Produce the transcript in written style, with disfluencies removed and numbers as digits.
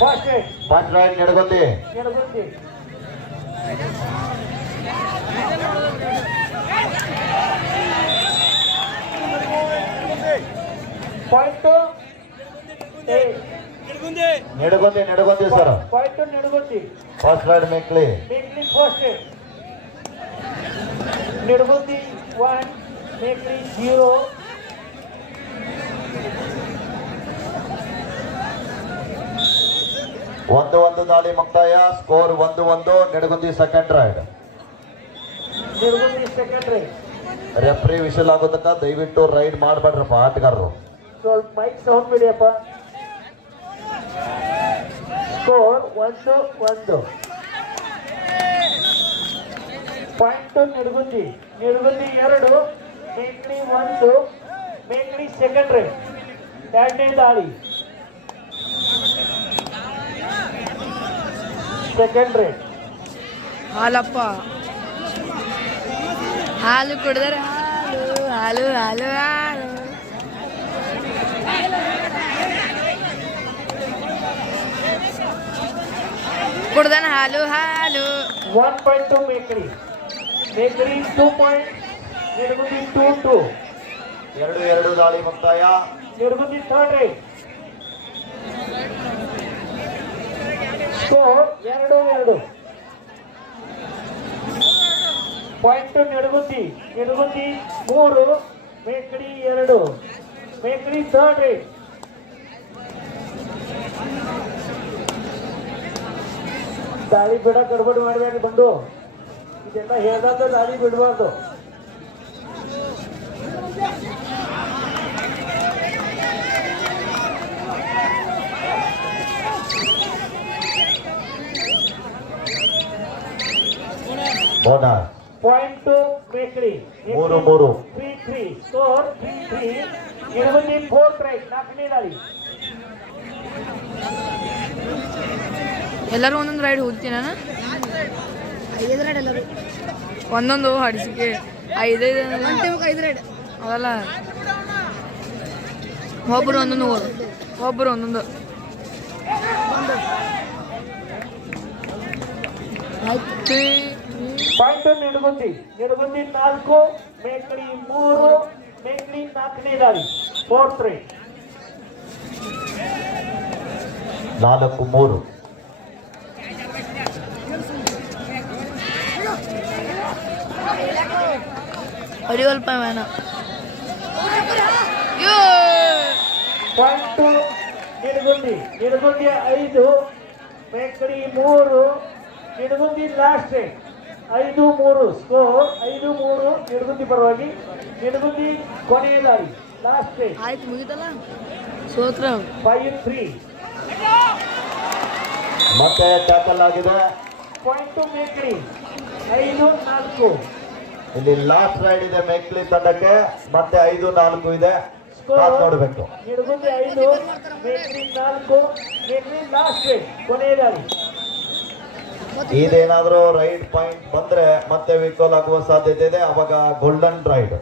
First raid Nedagundi point Nedagundi sir. Point Nedagundi first raid Mekli first Nedagundi 1 Mekli 0. ಒಂದು ದಾಳಿ ಮುಕ್ತಾಯ. Score 1-1. Nedagundi second raid. Referee whistle ಆಗೋದಕ್ಕ ದಯವಿಟ್ಟು ರೈಡ್ ಮಾಡಬೇಡ್ರಪ್ಪ ಆಟಗಾರರು. ಸ್ವಲ್ಪ ಮೈಕ್ ಸೌಂಡ್ ಬಿಡಿಯಪ್ಪ. Score 1-1. Point Nedagundi 2 Mekli 1. Mekli second raid. ಎರಡನೇ ದಾಳಿ ಸೆಕೆಂಡ್ ರೈಡ್. ಹಾಲಪ್ಪ ಹಾಲು ಕುಡಿದ್ರೆ ಹಾಲು ಹಾಲು ಹಾಲು ಕುಡ್ದಾನ ಹಾಲು ಹಾಲು. 1.2 ಮೇಕ್ರಿ 2 ಪಾಯಿಂಟ್ ನೆಡಗುಂದಿ 2-2. 2 ದಾಳಿ ಮುಕ್ತಾಯ. Nedagundi third raid. Score 2-2. Point Nedagundi 3 Mekadi 2. Mekadi third raid. ದಾಳಿ ಬಿಡ ಗಡ್ಬಡಿ ಮಾಡಬೇಡಿ ಬಂದು. ಇದೆಲ್ಲ ಹೇಳ್ದಂತ ದಾಳಿ ಬಿಡಬಾರ್ದು. Bonus point Mekadi 3-3. 3-3. Score 3-3. Nedagundi fourth raid. ನಾಲ್ಕನೇ ದಾಳಿ. ಎಲ್ಲರೂ ಒಂದೊಂದು ರೈಡ್ ಹೋಗ್ತೀನಿ ನಾನು. 5 ರೈಡ್ ಎಲ್ಲರೂ ಒಂದೊಂದು ಹಡಿಸಿಕೆ 5 ರೈಡ್ ಅದಲ್ಲ. ಒಬ್ಬರು ಒಂದೊಂದು ಒಬ್ಬರು ಒಂದೊಂದು. ಪಾಯಿಂಟ್ ನೆಡಗುಂದಿ 4 ಮೇಕಡಿ 3. ಮೇಕಡಿ ನಾಲ್ಕನೇ ದಾಳಿ ಫೋರ್ತ್ ರೈಡ್. 4-3. ഒരു കുഴപ്പം വേണം. Point Nedagundi 5 Mekadi 3. Nedagundi last raid 5-3. Score 5-3 Nedagundi ಪರವಾಗಿ. ನೆಡಗುಂದಿ ಕೊನೆಯ ದಾಳಿ ಲಾಸ್ಟ್ ರೈಡ್. ಆಯ್ತು ಮುಗಿತಲ್ಲ ಸೋತ್ರ 5-3. ಮತ್ತೆ ಟ್ಯಾಕಲ್ ಆಗಿದೆ. ಪಾಯಿಂಟ್ ಮೇಕಡಿ 5-4. ಇಲ್ಲಿ ಲಾಸ್ಟ್ ರೈಡ್ ಇದೆ ಮೇಕ್ಲಿ ತಂಡಕ್ಕೆ. ಮತ್ತೆ 5-4 ಇದೆ. ನೋಡ್ಬೇಕು. ನೆಡಗುಂದಿ 5 ಮೇಕಡಿ 4. ಮೇಕಡಿ ಲಾಸ್ಟ್ ರೈಡ್ ಕೊನೆಯ ದಾಳಿ. ಇದೇನಾದ್ರೂ ರೈಡ್ ಪಾಯಿಂಟ್ ಬಂದ್ರೆ ಮತ್ತೆ ವಿಕೋಲ್ ಆಗುವ ಸಾಧ್ಯತೆ ಇದೆ. ಅವಾಗ ಗೋಲ್ಡನ್ ರೈಡ್.